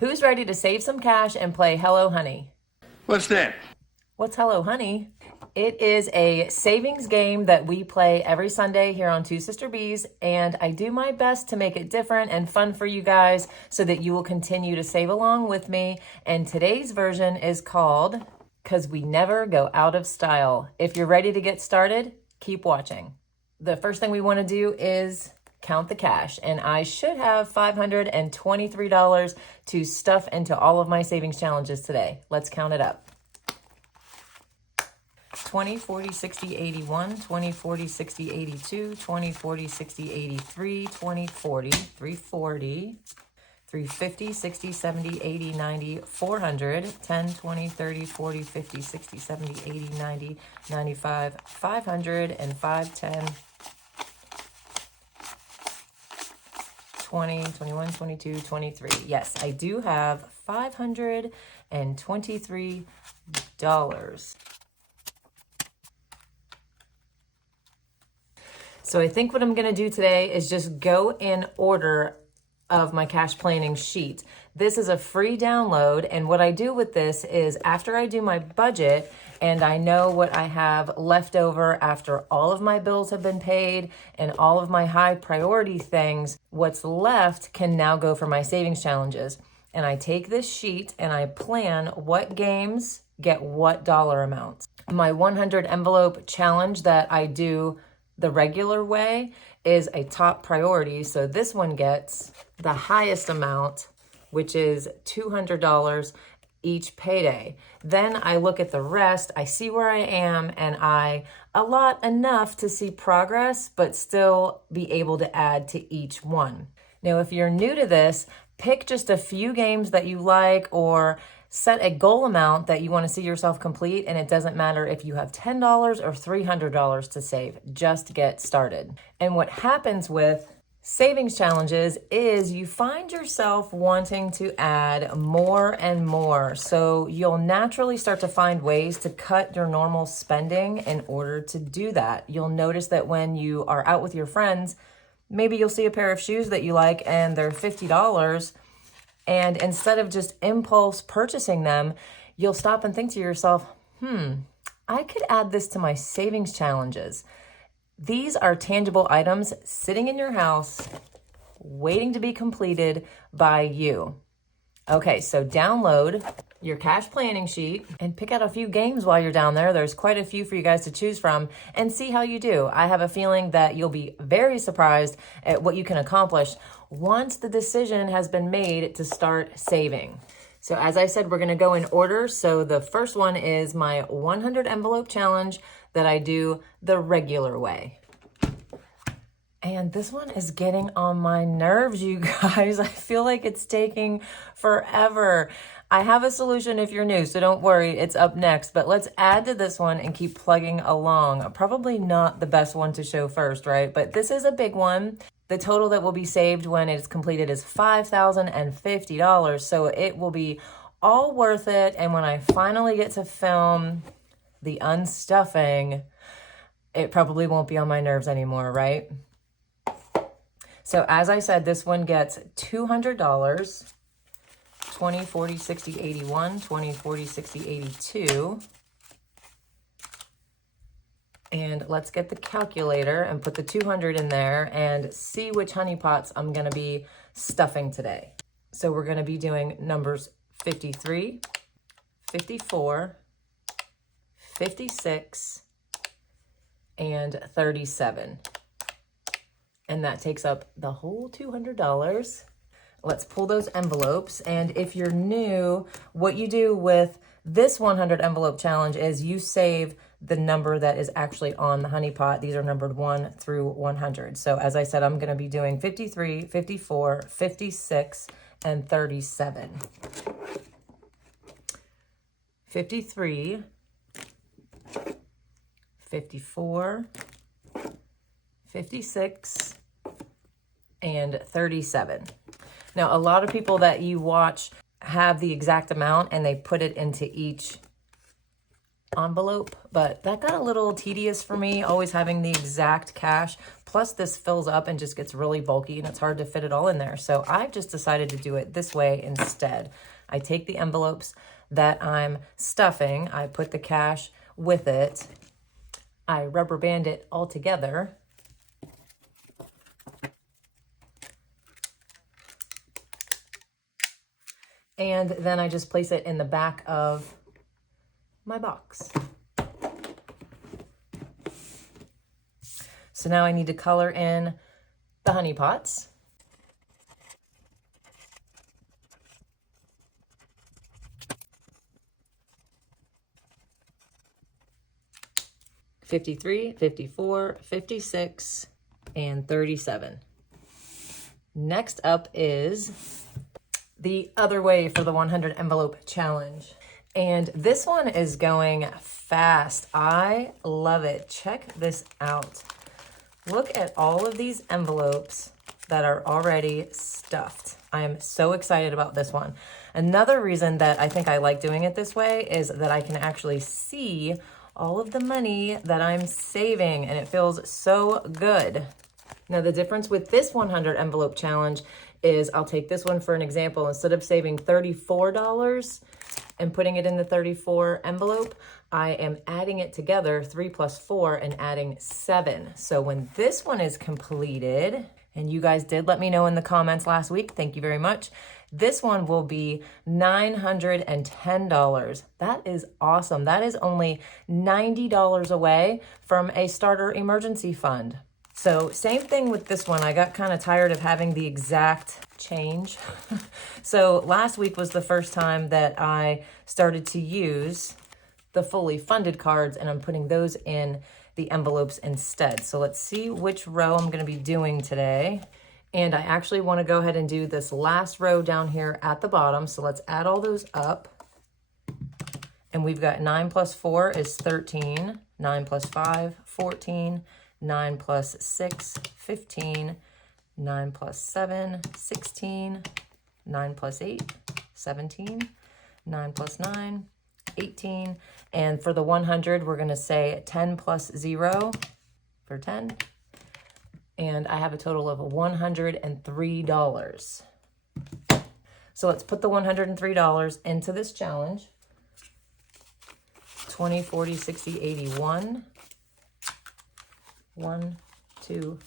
Who's ready to save some cash and play Hello Honey? What's that? What's Hello Honey? It is a savings game that we play every Sunday here on Two Sister Bees, and I do my best to make it different and fun for you guys so that you will continue to save along with me. And today's version is called "'Cause We Never Go Out of Style." If you're ready to get started, keep watching. The first thing we want to do is count the cash, and I should have $523 to stuff into all of my savings challenges today. Let's count it up. 20, 40, 60, 81, 20, 40, 60, 82, 20, 40, 60, 83, 20, 40, 340, 350, 60, 70, 80, 90, 400, 10, 20, 30, 40, 50, 60, 70, 80, 90, 95, 500, and 5, 10, 20, 21, 22, 23. Yes, I do have $523. So I think what I'm going to do today is just go in order of my cash planning sheet. This is a free download, and what I do with this is after I do my budget and I know what I have left over after all of my bills have been paid and all of my high priority things, what's left can now go for my savings challenges. And I take this sheet and I plan what games get what dollar amounts. My 100 envelope challenge that I do the regular way is a top priority. So this one gets the highest amount, which is $200 each payday. Then I look at the rest, I see where I am, and I allot enough to see progress, but still be able to add to each one. Now, if you're new to this, pick just a few games that you like or set a goal amount that you want to see yourself complete, and it doesn't matter if you have $10 or $300 to save. Just get started. And what happens with savings challenges is you find yourself wanting to add more and more. So you'll naturally start to find ways to cut your normal spending in order to do that. You'll notice that when you are out with your friends, maybe you'll see a pair of shoes that you like and they're $50. And instead of just impulse purchasing them, you'll stop and think to yourself, I could add this to my savings challenges. These are tangible items sitting in your house, waiting to be completed by you. Okay, so download your cash planning sheet and pick out a few games while you're down there. There's quite a few for you guys to choose from, and see how you do. I have a feeling that you'll be very surprised at what you can accomplish once the decision has been made to start saving. So as I said, we're going to go in order. So the first one is my 100 envelope challenge that I do the regular way. And this one is getting on my nerves, you guys. I feel like it's taking forever. I have a solution if you're new, so don't worry, it's up next. But let's add to this one and keep plugging along. Probably not the best one to show first, right? But this is a big one. The total that will be saved when it's completed is $5,050. So it will be all worth it. And when I finally get to film the unstuffing, it probably won't be on my nerves anymore, right? So as I said, this one gets $200, 20, 40, 60, 81, 20, 40, 60, 82. And let's get the calculator and put the 200 in there and see which honey pots I'm going to be stuffing today. So we're going to be doing numbers 53, 54, 56, and 37. And that takes up the whole $200. Let's pull those envelopes. And if you're new, what you do with this 100 envelope challenge is you save the number that is actually on the honey pot. These are numbered 1 through 100. So as I said, I'm going to be doing 53, 54, 56, and 37. 53, 54, 56, and 37. Now, a lot of people that you watch have the exact amount and they put it into each envelope, but that got a little tedious for me, always having the exact cash. Plus this fills up and just gets really bulky and it's hard to fit it all in there. So I've just decided to do it this way instead. I take the envelopes that I'm stuffing, I put the cash with it, I rubber band it all together, and then I just place it in the back of my box. So now I need to color in the honey pots. $53, $54, $56, and $37. Next up is the other way for the 100 envelope challenge. And this one is going fast. I love it. Check this out. Look at all of these envelopes that are already stuffed. I am so excited about this one. Another reason that I think I like doing it this way is that I can actually see all of the money that I'm saving, and it feels so good. Now, the difference with this 100 envelope challenge is, I'll take this one for an example. Instead of saving $34 and putting it in the 34 envelope, I am adding it together, 3 plus 4, and adding 7. So when this one is completed, and you guys did let me know in the comments last week, thank you very much, this one will be $910. That is awesome. That is only $90 away from a starter emergency fund. So same thing with this one. I got kind of tired of having the exact change. So last week was the first time that I started to use the fully funded cards, and I'm putting those in the envelopes instead. So let's see which row I'm going to be doing today. And I actually want to go ahead and do this last row down here at the bottom. So let's add all those up. And we've got 9 plus 4 is 13, 9 plus 5, 14, 9 plus 6, 15, 9 plus 7, 16, 9 plus 8, 17, 9 plus 9, 18. And for the 100, we're going to say 10 plus 0 for 10. And I have a total of $103. So let's put the $103 into this challenge. 20, 40, 60, 81. 1, 2,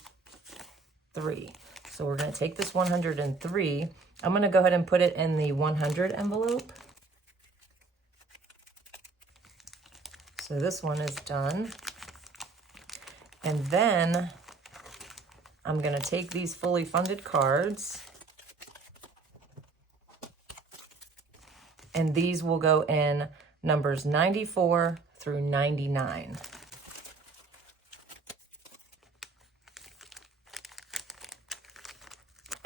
3. So we're going to take this 103. I'm going to go ahead and put it in the 100 envelope. So this one is done. And then I'm going to take these fully funded cards, and these will go in numbers 94 through 99.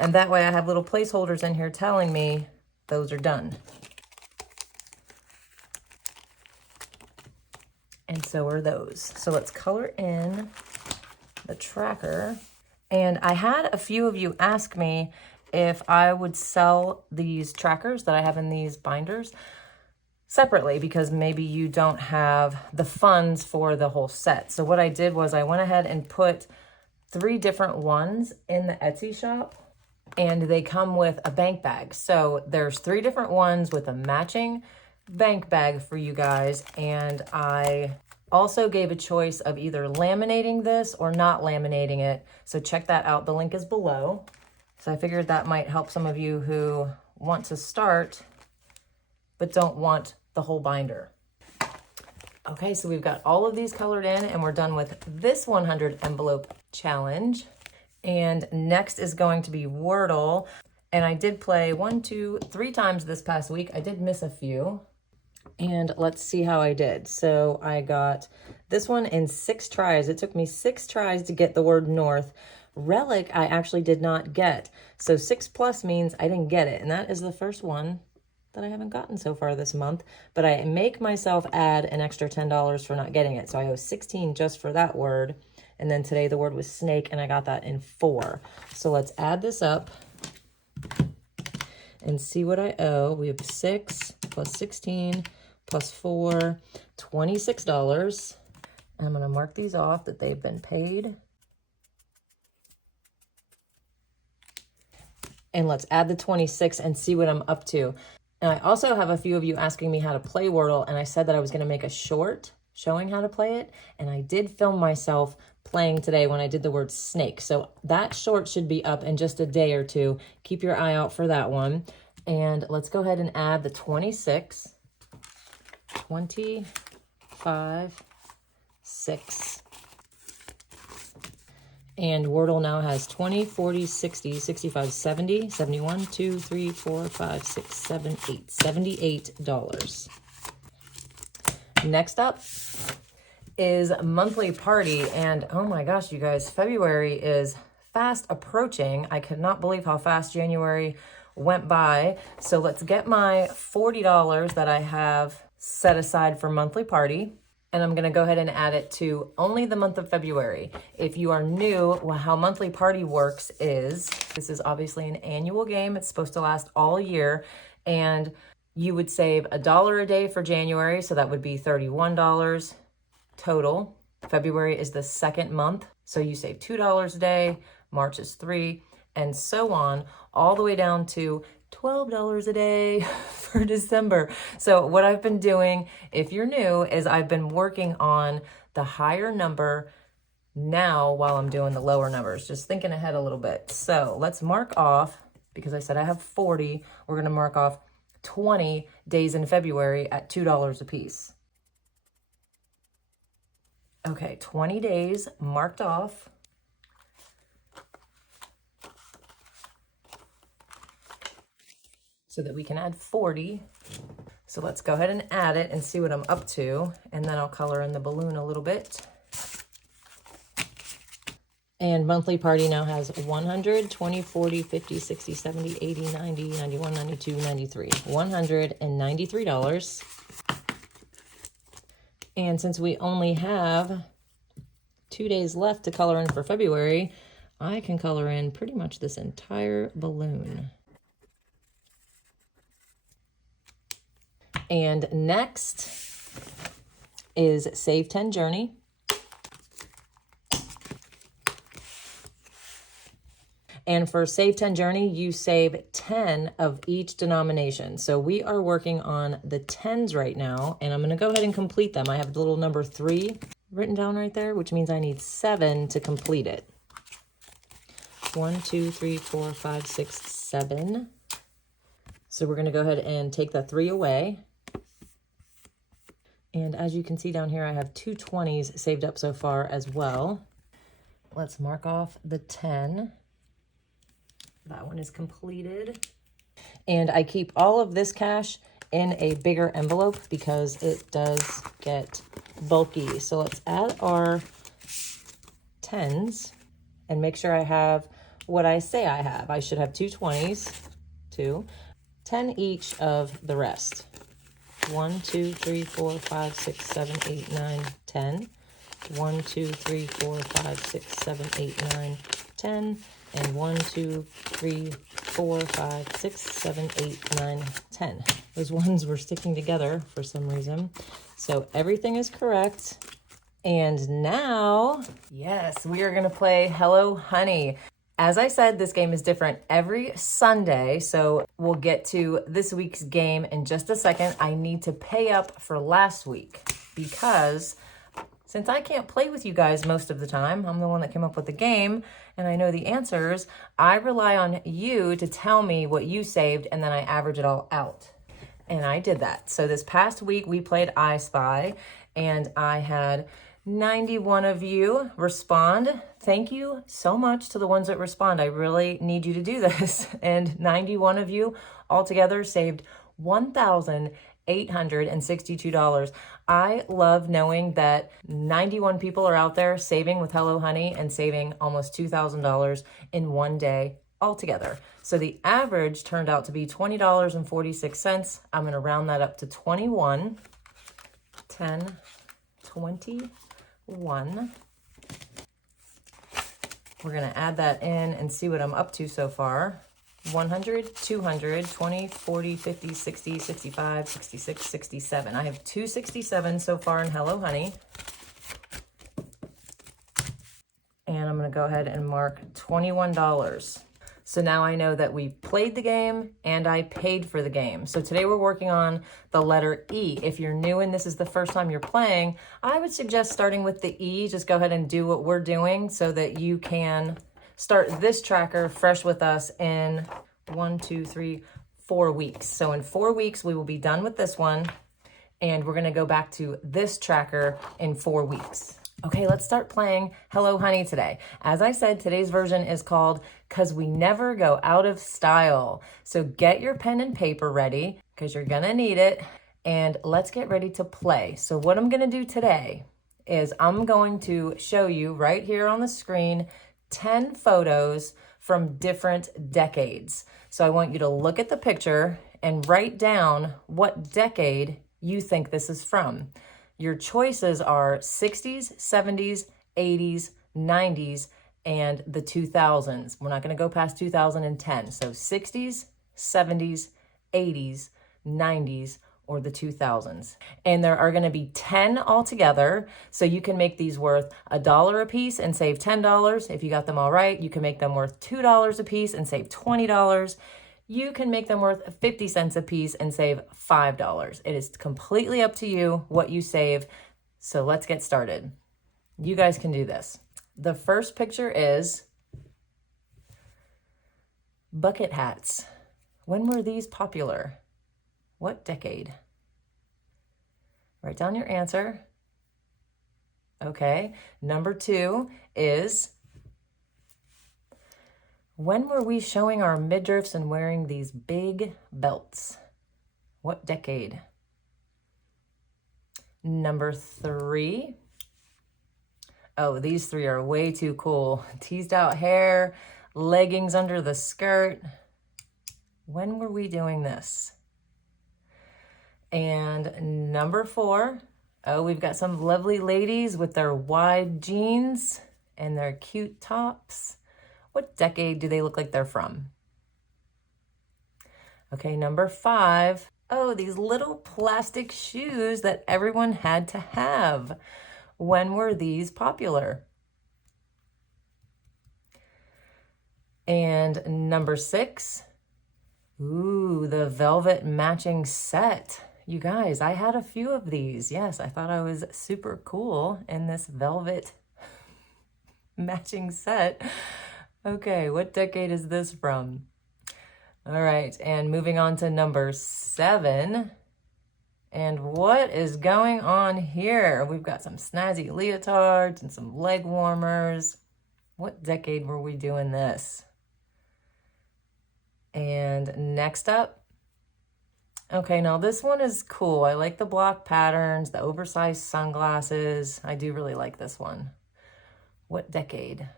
And that way I have little placeholders in here telling me those are done. And so are those. So let's color in the tracker. And I had a few of you ask me if I would sell these trackers that I have in these binders separately, because maybe you don't have the funds for the whole set. So what I did was I went ahead and put 3 different ones in the Etsy shop, and they come with a bank bag. So there's 3 different ones with a matching bank bag for you guys. And I also gave a choice of either laminating this or not laminating it. So check that out. The link is below. So I figured that might help some of you who want to start but don't want the whole binder. Okay, so we've got all of these colored in, and we're done with this 100 envelope challenge. And next is going to be Wordle. And I did play 1, 2, 3 times this past week. I did miss a few. And let's see how I did. So I got this one in 6 tries. It took me 6 tries to get the word north. Relic, I actually did not get. So 6 plus means I didn't get it. And that is the first one that I haven't gotten so far this month. But I make myself add an extra $10 for not getting it. So I owe 16 just for that word. And then today the word was snake, and I got that in 4. So let's add this up and see what I owe. We have 6 plus 16 plus 4, $26. I'm going to mark these off that they've been paid. And let's add the 26 and see what I'm up to. And I also have a few of you asking me how to play Wordle, and I said that I was going to make a short showing how to play it, and I did film myself playing today when I did the word snake. So that short should be up in just a day or two. Keep your eye out for that one. And let's go ahead and add the 26, 25, 6. And Wordle now has 20, 40, 60, 65, 70, 71, 2, 3, 4, 5, 6, 7, 8, $78. Next up is monthly party. And oh my gosh, you guys, February is fast approaching. I could not believe how fast January went by. So let's get my $40 that I have set aside for monthly party. And I'm gonna go ahead and add it to only the month of February. If you are new, well, how monthly party works is, this is obviously an annual game. It's supposed to last all year. And you would save $1 a day for January. So that would be $31 total. February is the second month. So you save $2 a day. March is $3, and so on, all the way down to $12 a day for December. So what I've been doing, if you're new, is I've been working on the higher number now while I'm doing the lower numbers, just thinking ahead a little bit. So let's mark off, because I said I have 40, we're gonna mark off 20 days in February at $2 a piece. Okay, 20 days marked off. So that we can add 40. So let's go ahead and add it and see what I'm up to. And then I'll color in the balloon a little bit. And monthly party now has 100, 20, 40, 50, 60, 70, 80, 90, 91, 92, 93. $193. And since we only have 2 days left to color in for February, I can color in pretty much this entire balloon. And next is Save 10 Journey. And for Save 10 Journey, you save 10 of each denomination. So we are working on the 10s right now, and I'm gonna go ahead and complete them. I have the little number 3 written down right there, which means I need 7 to complete it. 1, 2, 3, 4, 5, 6, 7. So we're gonna go ahead and take the 3 away. And as you can see down here, I have 2 20s saved up so far as well. Let's mark off the 10. That one is completed. And I keep all of this cash in a bigger envelope because it does get bulky. So let's add our 10s and make sure I have what I say I have. I should have 2 20s, 2, 10 each of the rest. 1, 2, 3, 4, 5, 6, 7, 8, 9, 10. 1, 2, 3, 4, 5, 6, 7, 8, 9, 10. And 1, 2, 3, 4, 5, 6, 7, 8, 9, 10. Those ones were sticking together for some reason. So everything is correct. And now, yes, we are gonna play Hello Honey. As I said, this game is different every Sunday, so we'll get to this week's game in just a second. I need to pay up for last week because since I can't play with you guys most of the time, I'm the one that came up with the game and I know the answers, I rely on you to tell me what you saved and then I average it all out. And I did that. So this past week we played I Spy and I had 91 of you respond. Thank you so much to the ones that respond. I really need you to do this. And 91 of you altogether saved $1,862. I love knowing that 91 people are out there saving with Hello Honey and saving almost $2,000 in one day altogether. So the average turned out to be $20.46. I'm going to round that up to 21, 10, 21. We're going to add that in and see what I'm up to so far. 100, 200, 20, 40, 50, 60, 65, 66, 67. I have 267 so far in Hello Honey. And I'm going to go ahead and mark $21. So now I know that we played the game and I paid for the game. So today we're working on the letter E. If you're new and this is the first time you're playing, I would suggest starting with the E. Just go ahead and do what we're doing so that you can start this tracker fresh with us in 1, 2, 3, 4 weeks. So in 4 weeks, we will be done with this one. And we're going to go back to this tracker in 4 weeks. Okay, let's start playing Hello Honey today. As I said, today's version is called 'Cause We Never Go Out of Style. So get your pen and paper ready because you're gonna need it. And let's get ready to play. So what I'm gonna do today is I'm going to show you right here on the screen 10 photos from different decades. So I want you to look at the picture and write down what decade you think this is from. Your choices are 60s, 70s, 80s, 90s, and the 2000s. We're not going to go past 2010. So 60s, 70s, 80s, 90s, or the 2000s. And there are going to be 10 altogether. So you can make these worth $1 a piece and save $10. If you got them all right, you can make them worth $2 a piece and save $20. You can make them worth 50 cents a piece and save $5. It is completely up to you what you save. So let's get started. You guys can do this. The first picture is bucket hats. When were these popular? What decade? Write down your answer. Okay. Number 2 is, when were we showing our midriffs and wearing these big belts? What decade? Number 3. Oh, these 3 are way too cool. Teased out hair, leggings under the skirt. When were we doing this? And number 4. Oh, we've got some lovely ladies with their wide jeans and their cute tops. What decade do they look like they're from? Okay, number 5. Oh, these little plastic shoes that everyone had to have. When were these popular? And number 6. Ooh, the velvet matching set. You guys, I had a few of these. Yes, I thought I was super cool in this velvet matching set. Okay, what decade is this from? All right, and moving on to number 7. And what is going on here? We've got some snazzy leotards and some leg warmers. What decade were we doing this? And next up. Okay, now this one is cool. I like the block patterns, the oversized sunglasses. I do really like this one. What decade?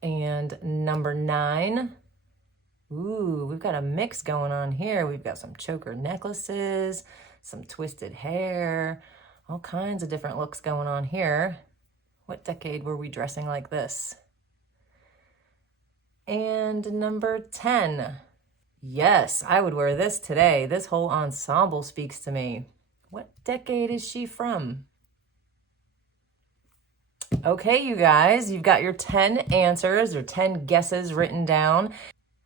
And number 9, ooh, we've got a mix going on here. We've got some choker necklaces, some twisted hair, all kinds of different looks going on here. What decade were we dressing like this? And number 10, yes, I would wear this today. This whole ensemble speaks to me. What decade is she from? Okay, you guys, you've got your 10 answers or 10 guesses written down.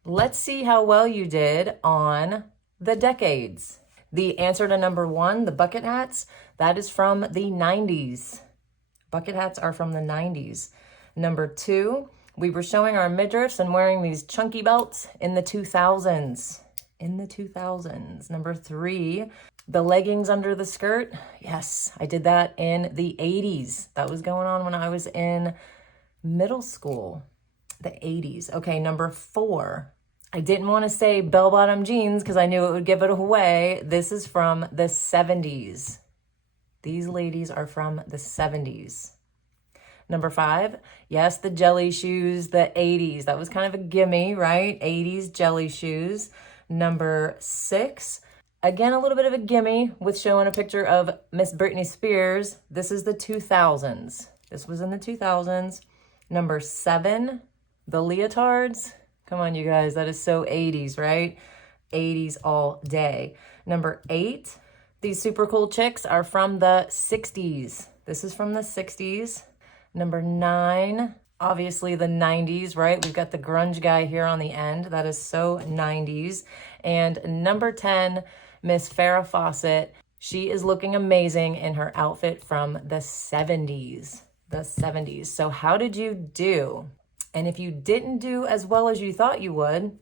Let's see how well you did on the decades. The answer to number 1, the bucket hats, that is from the 90s. Bucket hats are from the 90s. Number 2, we were showing our midriffs and wearing these chunky belts in the 2000s. In the 2000s. Number 3, the leggings under the skirt. Yes, I did that in the 80s. That was going on when I was in middle school. The 80s. Okay, number 4. I didn't want to say bell-bottom jeans because I knew it would give it away. This is from the 70s. These ladies are from the 70s. Number 5, yes, the jelly shoes, the 80s. That was kind of a gimme, right? 80s jelly shoes. Number 6, again, a little bit of a gimme with showing a picture of Miss Britney Spears. This is the 2000s. This was in the 2000s. Number 7, The leotards, come on you guys, that is so 80s, right? 80s all day. Number 8, these super cool chicks are from the 60s. This is from the 60s. Number 9, obviously the 90s, right? We've got the grunge guy here on the end. That is so 90s. And number 10, Miss Farrah Fawcett. She is looking amazing in her outfit from the 70s. The 70s. So how did you do? And if you didn't do as well as you thought you would,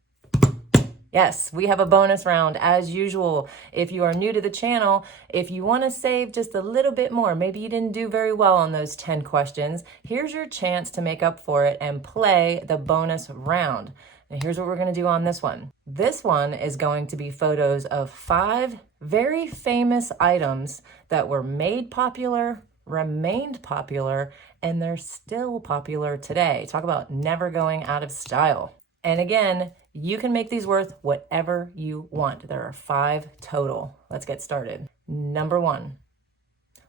yes, we have a bonus round as usual. If you are new to the channel, if you want to save just a little bit more, maybe you didn't do very well on those 10 questions, here's your chance to make up for it and play the bonus round. And here's what we're going to do on this one. This one is going to be photos of 5 very famous items that were made popular, remained popular, and they're still popular today. Talk about never going out of style. And again, you can make these worth whatever you want. There are 5 total. Let's get started. Number 1,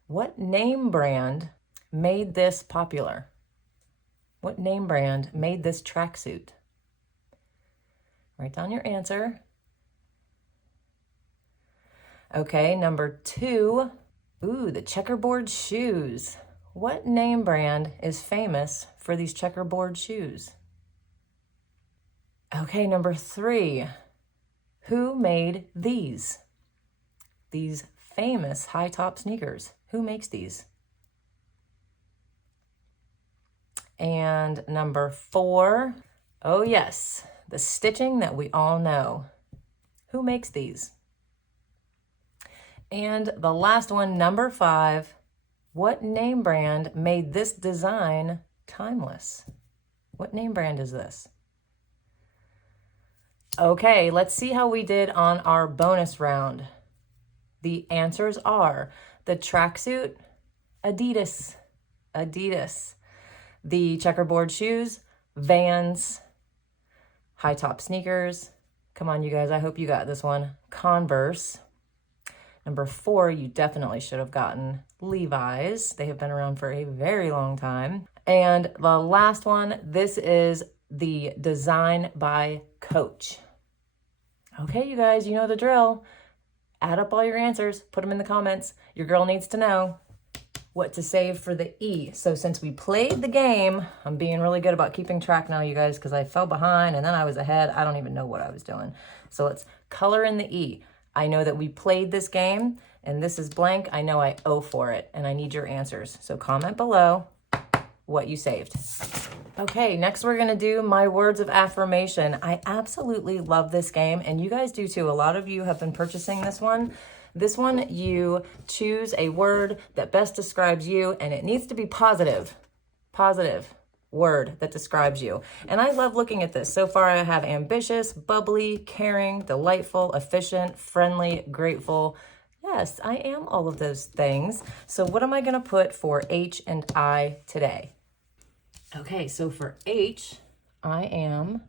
what name brand made this popular? What name brand made this tracksuit? Write down your answer. Okay, number 2, ooh, the checkerboard shoes. What name brand is famous for these checkerboard shoes? Okay, number 3, who made these? These famous high top sneakers. Who makes these? And number 4, oh yes, the stitching that we all know. Who makes these? And the last one, number 5, what name brand made this design timeless? What name brand is this? Okay, let's see how we did on our bonus round. The answers are the tracksuit, Adidas. Adidas. The checkerboard shoes, Vans. High top sneakers. Come on, you guys, I hope you got this one. Converse. Number 4, you definitely should have gotten Levi's. They have been around for a very long time. And the last one, this is the design by Coach. Okay, you guys, you know the drill. Add up all your answers, put them in the comments. Your girl needs to know what to save for the E. So since we played the game, I'm being really good about keeping track now, you guys, because I fell behind and then I was ahead. I don't even know what I was doing. So let's color in the E. I know that we played this game and this is blank. I know I owe for it and I need your answers. So comment below what you saved. Okay, next we're gonna do my words of affirmation. I absolutely love this game and you guys do too. A lot of you have been purchasing this one. This one, you choose a word that best describes you and it needs to be positive. Positive word that describes you. And I love looking at this. So far I have ambitious, bubbly, caring, delightful, efficient, friendly, grateful. Yes, I am all of those things. So what am I going to put for H and I today? Okay, so for H, I am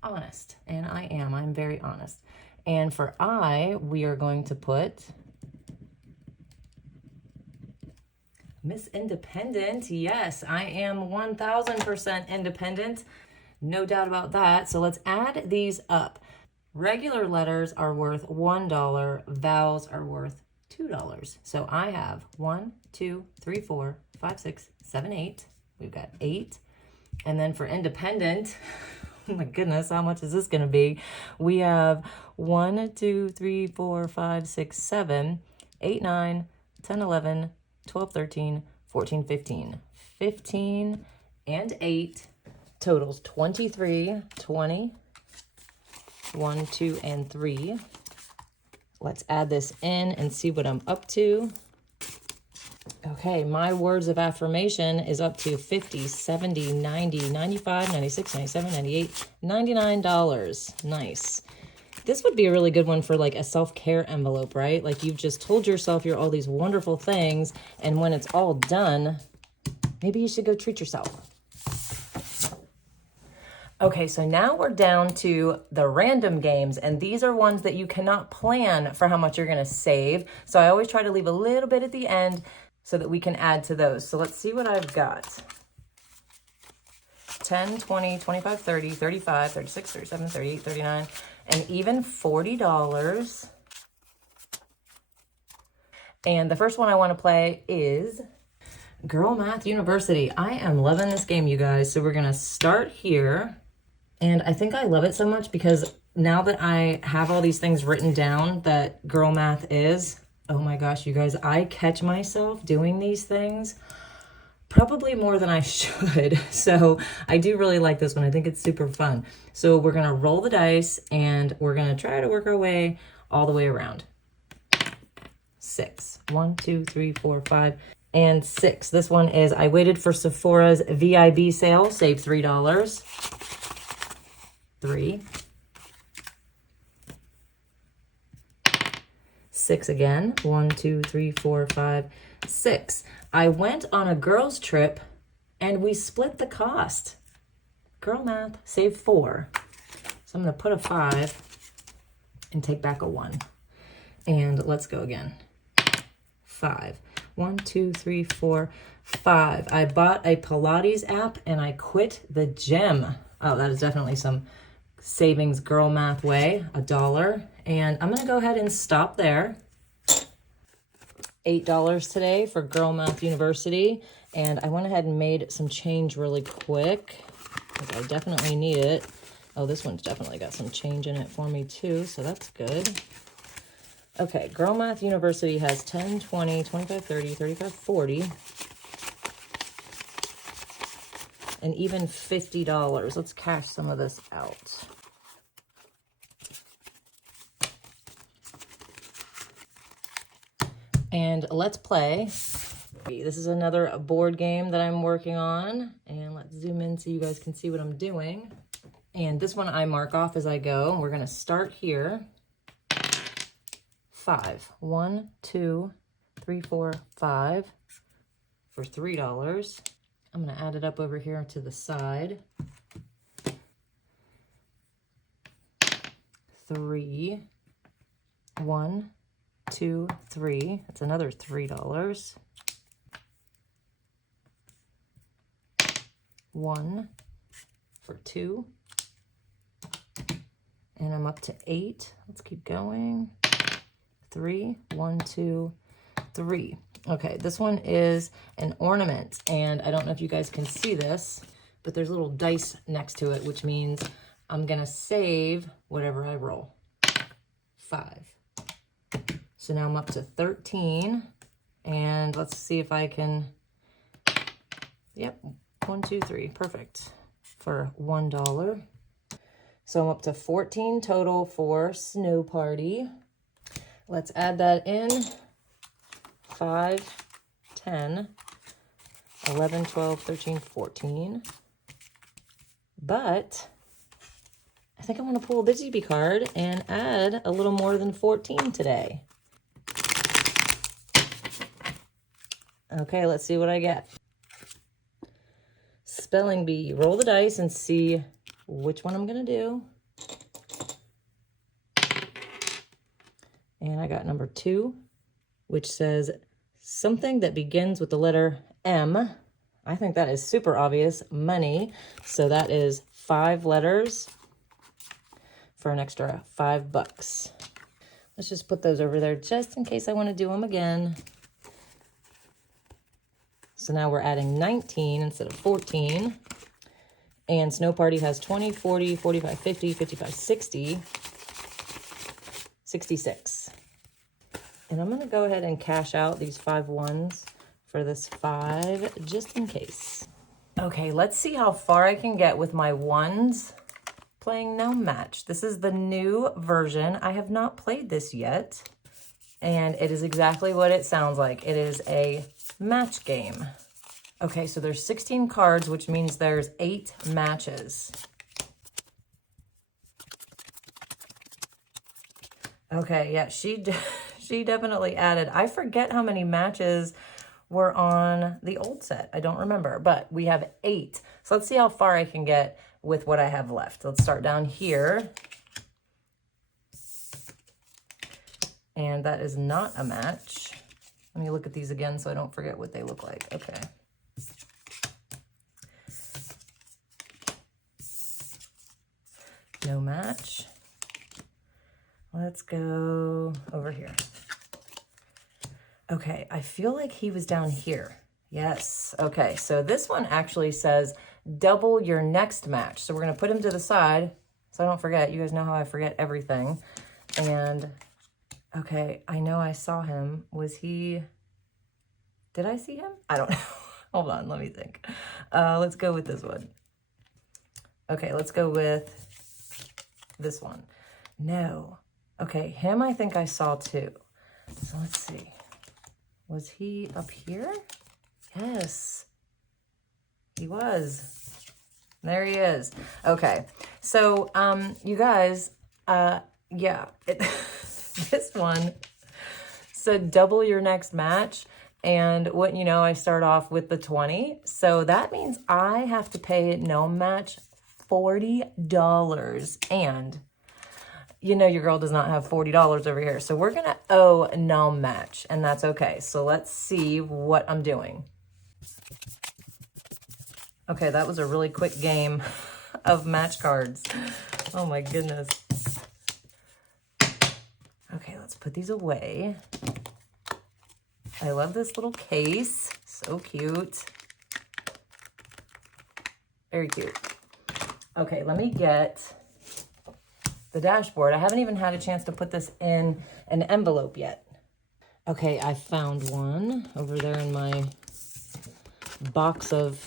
honest. And I'm very honest. And for I, we are going to put Miss Independent. Yes, I am 1000% independent. No doubt about that. So let's add these up. Regular letters are worth $1. Vowels are worth $2. So I have 1, 2, 3, 4, 5, 6, 7, 8. We've got 8. And then for independent, oh my goodness, how much is this going to be? We have 1, 2, 3, 4, 5, 6, 7, 8, 9, 10, 11, 12, 13, 14, 15. 15 and 8 totals 23, 20, 1, 2, and 3. Let's add this in and see what I'm up to. Okay, my words of affirmation is up to 50, 70, 90, 95, 96, 97, 98, $99. Nice. This would be a really good one for like a self-care envelope, right? Like you've just told yourself you're all these wonderful things, and when it's all done, maybe you should go treat yourself. Okay, so now we're down to the random games, and these are ones that you cannot plan for how much you're gonna save. So I always try to leave a little bit at the end so that we can add to those. So let's see what I've got. 10, 20, 25, 30, 35, 36, 37, 38, 39, and even $40. And the first one I want to play is Girl Math University. I am loving this game, you guys. So we're going to start here. And I think I love it so much because now that I have all these things written down that Girl Math is, oh my gosh, you guys, I catch myself doing these things probably more than I should. So I do really like this one. I think it's super fun. So we're going to roll the dice and we're going to try to work our way all the way around. 6. 1, 2, 3, 4, 5, and 6. This one is I waited for Sephora's VIB sale, save $3. 3. 6 again. 1, 2, 3, 4, 5, 6. I went on a girls' trip and we split the cost. Girl Math, save 4. So I'm going to put a 5 and take back a 1. And let's go again. 5. 1, 2, 3, 4, 5. I bought a Pilates app and I quit the gym. Oh, that is definitely some savings Girl Math way. $1. And I'm going to go ahead and stop there. $8 today for Girl Math University. And I went ahead and made some change really quick because I definitely need it. Oh, this one's definitely got some change in it for me too, so that's good. Okay, Girl Math University has 10, 20, 25, 30, 35, 40, and even $50. Let's cash some of this out. And let's play. This is another board game that I'm working on. And let's zoom in so you guys can see what I'm doing. And this one I mark off as I go. We're going to start here. 5. 1, 2, 3, 4, 5 for $3. I'm going to add it up over here to the side. 3. 1, 2, 3. That's another $3. 1 for 2. And I'm up to 8. Let's keep going. 3. 1, 2, 3. Okay, this one is an ornament, and I don't know if you guys can see this, but there's little dice next to it, which means I'm gonna save whatever I roll. 5. So now I'm up to 13, and let's see if I can, yep, 1, 2, 3, perfect, for $1. So I'm up to 14 total for Snow Party. Let's add that in. 5, 10, 11, 12, 13, 14. But I think I want to pull a BGB card and add a little more than 14 today. Okay, let's see what I get. Spelling bee. Roll the dice and see which one I'm going to do. And I got number 2, which says something that begins with the letter M. I think that is super obvious. Money. So that is 5 letters for an extra $5. Let's just put those over there just in case I want to do them again. So now we're adding 19 instead of 14. And Snow Party has 20, 40, 45, 50, 55, 60, 66. And I'm going to go ahead and cash out these 5 ones for this 5, just in case. Okay, let's see how far I can get with my ones playing no match. This is the new version. I have not played this yet. And it is exactly what it sounds like. It is a match game. Okay, so there's 16 cards, which means there's 8 matches. Okay, yeah, she definitely added. I forget how many matches were on the old set. I don't remember, but we have 8. So let's see how far I can get with what I have left. Let's start down here. And that is not a match. Let me look at these again so I don't forget what they look like. Okay. No match. Let's go over here. Okay, I feel like he was down here. Yes. Okay, so this one actually says double your next match. So we're going to put him to the side so I don't forget. You guys know how I forget everything. And, okay, I know I saw him. Was he... Did I see him? I don't know. Hold on, let me think. Let's go with this one. Okay, let's go with this one. No. Okay, him I think I saw too. So let's see. Was he up here? Yes, he was. There he is. Okay, so you guys, yeah, this one said double your next match. And what you know, I start off with the 20. So that means I have to pay no match $40. And you know your girl does not have $40 over here. So we're going to owe no match, and that's okay. So let's see what I'm doing. Okay, that was a really quick game of match cards. Oh my goodness. Okay, let's put these away. I love this little case. So cute. Very cute. Okay, let me get the dashboard. I haven't even had a chance to put this in an envelope yet. Okay, I found one over there in my box of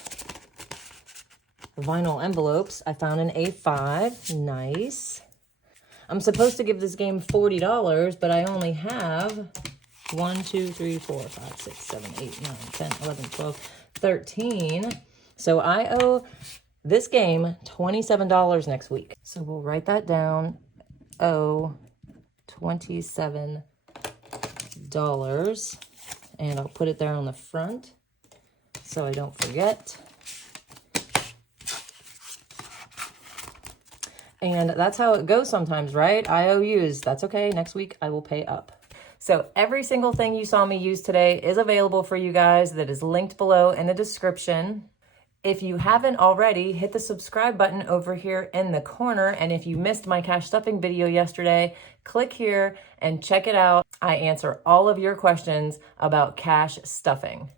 vinyl envelopes. I found an A5. Nice. I'm supposed to give this game $40, but I only have 1, 2, 3, 4, 5, 6, 7, 8, 9, 10, 11, 12, 13. So I owe this game $27 next week. So we'll write that down. Owe $27. And I'll put it there on the front so I don't forget. And that's how it goes sometimes, right? IOUs. That's okay. Next week I will pay up. So every single thing you saw me use today is available for you guys. That is linked below in the description. If you haven't already, hit the subscribe button over here in the corner. And if you missed my cash stuffing video yesterday, click here and check it out. I answer all of your questions about cash stuffing.